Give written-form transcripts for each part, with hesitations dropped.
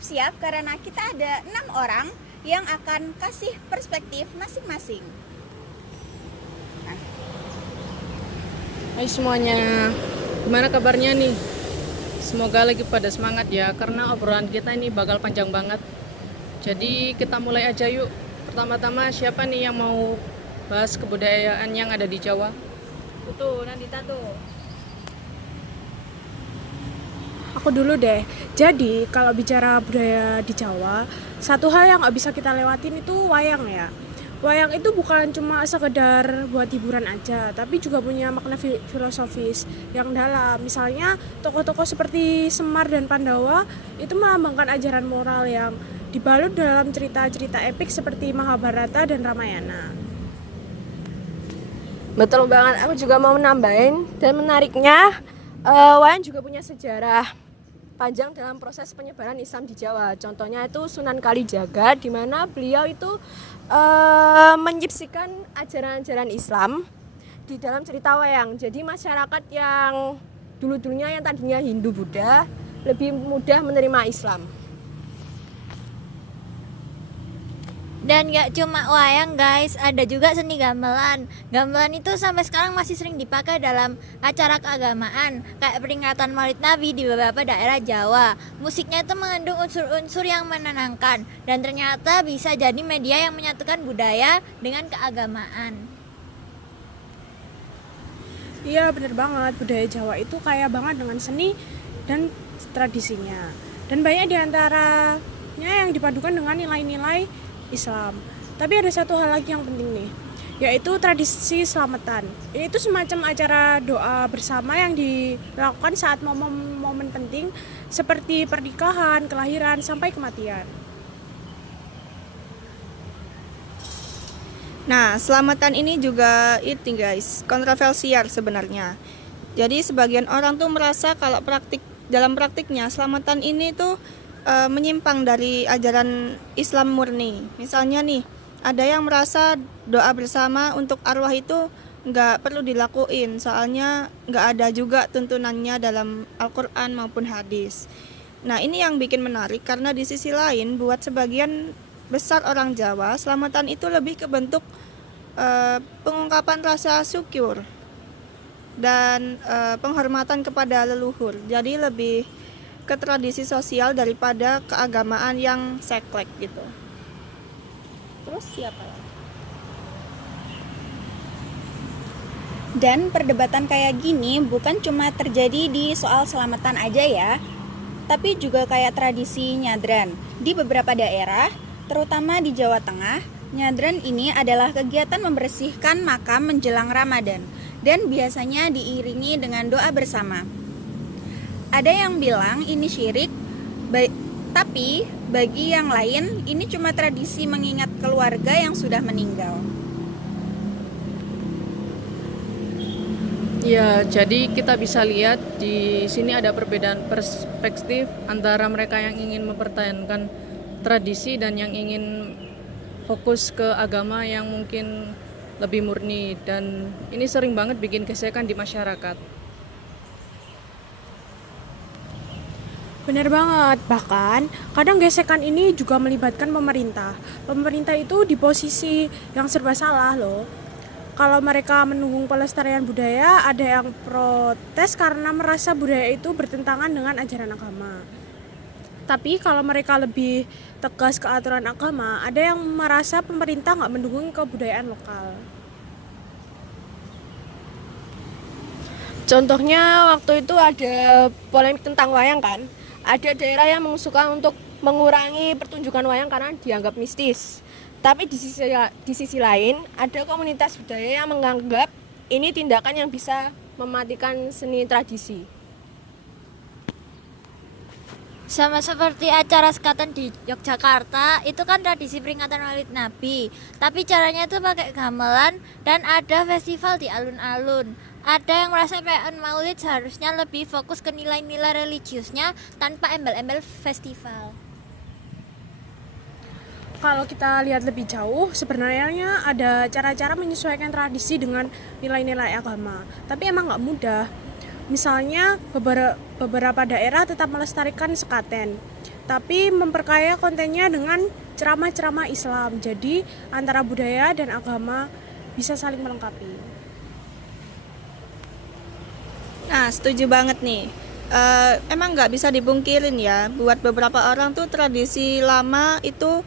siap-siap karena kita ada 6 orang yang akan kasih perspektif masing-masing. Hai semuanya, gimana kabarnya nih? Semoga lagi pada semangat ya, karena obrolan kita ini bakal panjang banget. Jadi kita mulai aja yuk. Pertama-tama siapa nih yang mau bahas kebudayaan yang ada di Jawa? Tuh, Nandita tuh. Aku dulu deh. Jadi kalau bicara budaya di Jawa, satu hal yang nggak bisa kita lewatin itu wayang ya. Wayang itu bukan cuma sekedar buat hiburan aja, tapi juga punya makna filosofis yang dalam. Misalnya tokoh-tokoh seperti Semar dan Pandawa itu melambangkan ajaran moral yang dibalut dalam cerita-cerita epik seperti Mahabharata dan Ramayana. Betul banget, aku juga mau menambahin. Dan menariknya, wayang juga punya sejarah panjang dalam proses penyebaran Islam di Jawa. Contohnya itu Sunan Kalijaga, di mana beliau itu menyipsikan ajaran-ajaran Islam di dalam cerita wayang. Jadi masyarakat yang dulu-dulunya yang tadinya Hindu Buddha lebih mudah menerima Islam. Dan gak cuma wayang guys, ada juga seni gamelan. Gamelan itu sampai sekarang masih sering dipakai dalam acara keagamaan, kayak peringatan Maulid Nabi di beberapa daerah Jawa. Musiknya itu mengandung unsur-unsur yang menenangkan, dan ternyata bisa jadi media yang menyatukan budaya dengan keagamaan. Iya bener banget, budaya Jawa itu kaya banget dengan seni dan tradisinya. Dan banyak diantaranya yang dipadukan dengan nilai-nilai Islam. Tapi ada satu hal lagi yang penting nih, yaitu tradisi selamatan. Ini itu semacam acara doa bersama yang dilakukan saat momen-momen penting seperti pernikahan, kelahiran, sampai kematian. Nah, selamatan ini juga guys, kontroversial sebenarnya. Jadi sebagian orang tuh merasa kalau dalam praktiknya selamatan ini tuh menyimpang dari ajaran Islam murni. Misalnya nih, ada yang merasa doa bersama untuk arwah itu nggak perlu dilakuin, soalnya nggak ada juga tuntunannya dalam Al-Quran maupun hadis. Nah, ini yang bikin menarik karena di sisi lain buat sebagian besar orang Jawa, selamatan itu lebih ke bentuk pengungkapan rasa syukur dan penghormatan kepada leluhur. Jadi lebih ke tradisi sosial daripada keagamaan yang saklek gitu. Terus siapa ya? Dan perdebatan kayak gini bukan cuma terjadi di soal selamatan aja ya, tapi juga kayak tradisi nyadran. Di beberapa daerah, terutama di Jawa Tengah, nyadran ini adalah kegiatan membersihkan makam menjelang Ramadan dan biasanya diiringi dengan doa bersama. Ada yang bilang ini syirik, tapi bagi yang lain ini cuma tradisi mengingat keluarga yang sudah meninggal. Ya, jadi kita bisa lihat di sini ada perbedaan perspektif antara mereka yang ingin mempertahankan tradisi dan yang ingin fokus ke agama yang mungkin lebih murni, dan ini sering banget bikin gesekan di masyarakat. Bener banget, bahkan kadang gesekan ini juga melibatkan pemerintah. Pemerintah itu di posisi yang serba salah loh. Kalau mereka mendukung pelestarian budaya, ada yang protes karena merasa budaya itu bertentangan dengan ajaran agama. Tapi kalau mereka lebih tegas ke aturan agama, ada yang merasa pemerintah nggak mendukung kebudayaan lokal. Contohnya waktu itu ada polemik tentang wayang kan. Ada daerah yang mengusulkan untuk mengurangi pertunjukan wayang karena dianggap mistis. Tapi di sisi lain, ada komunitas budaya yang menganggap ini tindakan yang bisa mematikan seni tradisi. Sama seperti acara sekatan di Yogyakarta, itu kan tradisi peringatan Maulid Nabi. Tapi caranya itu pakai gamelan dan ada festival di alun-alun. Ada yang merasa perayaan Maulid seharusnya lebih fokus ke nilai-nilai religiusnya tanpa embel-embel festival. Kalau kita lihat lebih jauh, sebenarnya ada cara-cara menyesuaikan tradisi dengan nilai-nilai agama. Tapi emang nggak mudah. Misalnya beberapa daerah tetap melestarikan sekaten, tapi memperkaya kontennya dengan ceramah-ceramah Islam. Jadi antara budaya dan agama bisa saling melengkapi. Nah, setuju banget nih. Emang nggak bisa dipungkirin ya, buat beberapa orang tuh tradisi lama itu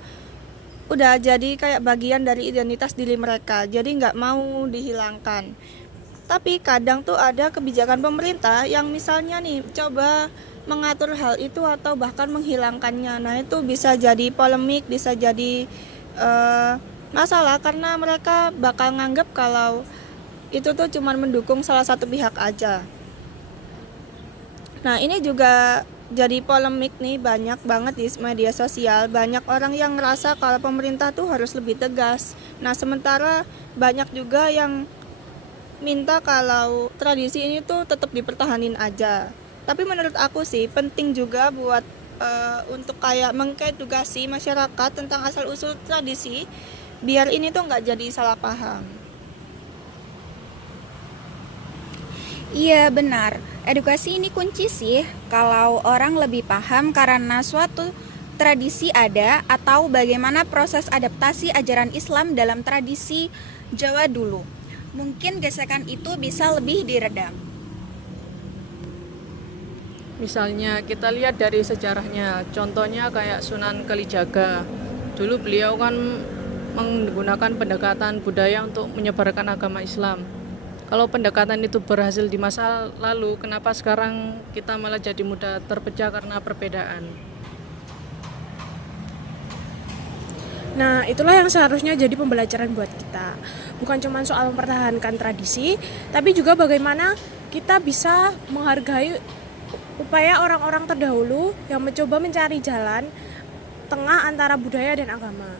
udah jadi kayak bagian dari identitas diri mereka, jadi nggak mau dihilangkan. Tapi kadang tuh ada kebijakan pemerintah yang misalnya nih coba mengatur hal itu atau bahkan menghilangkannya. Nah itu bisa jadi polemik, bisa jadi masalah karena mereka bakal nganggap kalau itu tuh cuma mendukung salah satu pihak aja. Nah ini juga jadi polemik nih, banyak banget di media sosial. Banyak orang yang ngerasa kalau pemerintah tuh harus lebih tegas. Nah sementara banyak juga yang minta kalau tradisi ini tuh tetap dipertahanin aja. Tapi menurut aku sih penting juga buat untuk kayak mengedukasi masyarakat tentang asal usul tradisi, biar ini tuh nggak jadi salah paham. Iya benar, edukasi ini kunci sih. Kalau orang lebih paham karena suatu tradisi ada atau bagaimana proses adaptasi ajaran Islam dalam tradisi Jawa dulu, mungkin gesekan itu bisa lebih diredam. Misalnya kita lihat dari sejarahnya, contohnya kayak Sunan Kalijaga. Dulu beliau kan menggunakan pendekatan budaya untuk menyebarkan agama Islam. Kalau pendekatan itu berhasil di masa lalu, kenapa sekarang kita malah jadi mudah terpecah karena perbedaan? Nah, itulah yang seharusnya jadi pembelajaran buat kita. Bukan cuma soal mempertahankan tradisi, tapi juga bagaimana kita bisa menghargai upaya orang-orang terdahulu yang mencoba mencari jalan tengah antara budaya dan agama.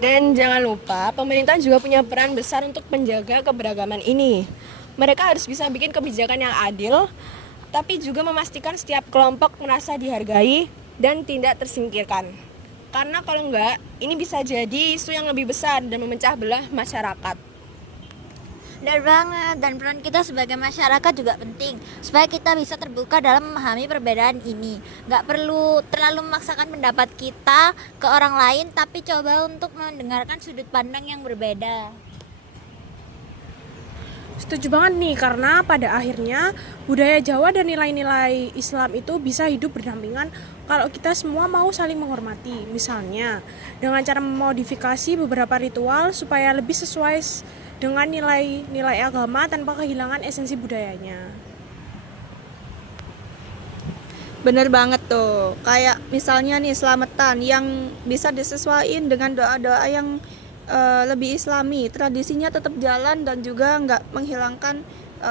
Dan jangan lupa, pemerintah juga punya peran besar untuk menjaga keberagaman ini. Mereka harus bisa bikin kebijakan yang adil, tapi juga memastikan setiap kelompok merasa dihargai dan tidak tersingkirkan. Karena kalau enggak, ini bisa jadi isu yang lebih besar dan memecah belah masyarakat. Benar banget, dan peran kita sebagai masyarakat juga penting supaya kita bisa terbuka dalam memahami perbedaan ini. Gak perlu terlalu memaksakan pendapat kita ke orang lain, tapi coba untuk mendengarkan sudut pandang yang berbeda. Setuju banget nih, karena pada akhirnya budaya Jawa dan nilai-nilai Islam itu bisa hidup berdampingan kalau kita semua mau saling menghormati. Misalnya, dengan cara memodifikasi beberapa ritual supaya lebih sesuai dengan nilai-nilai agama tanpa kehilangan esensi budayanya. Bener banget tuh, kayak misalnya nih selamatan yang bisa disesuaikan dengan doa-doa yang lebih islami, tradisinya tetap jalan dan juga nggak menghilangkan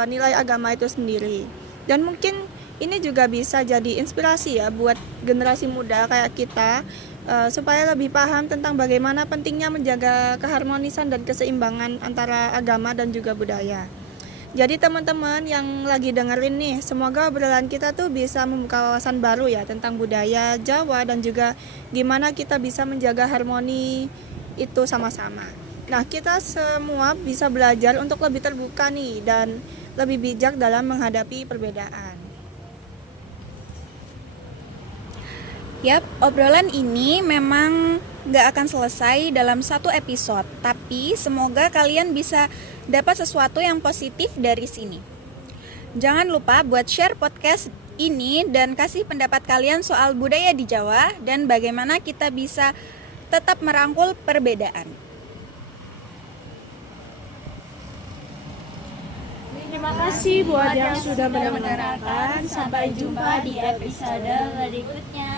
nilai agama itu sendiri. Dan mungkin ini juga bisa jadi inspirasi ya buat generasi muda kayak kita, supaya lebih paham tentang bagaimana pentingnya menjaga keharmonisan dan keseimbangan antara agama dan juga budaya. Jadi teman-teman yang lagi dengerin nih, semoga obrolan kita tuh bisa membuka wawasan baru ya tentang budaya Jawa dan juga gimana kita bisa menjaga harmoni itu sama-sama. Nah, kita semua bisa belajar untuk lebih terbuka nih dan lebih bijak dalam menghadapi perbedaan. Yap, obrolan ini memang gak akan selesai dalam satu episode, tapi semoga kalian bisa dapat sesuatu yang positif dari sini. Jangan lupa buat share podcast ini dan kasih pendapat kalian soal budaya di Jawa dan bagaimana kita bisa tetap merangkul perbedaan. Terima kasih buat yang sudah mendengarkan. Sampai jumpa di episode berikutnya.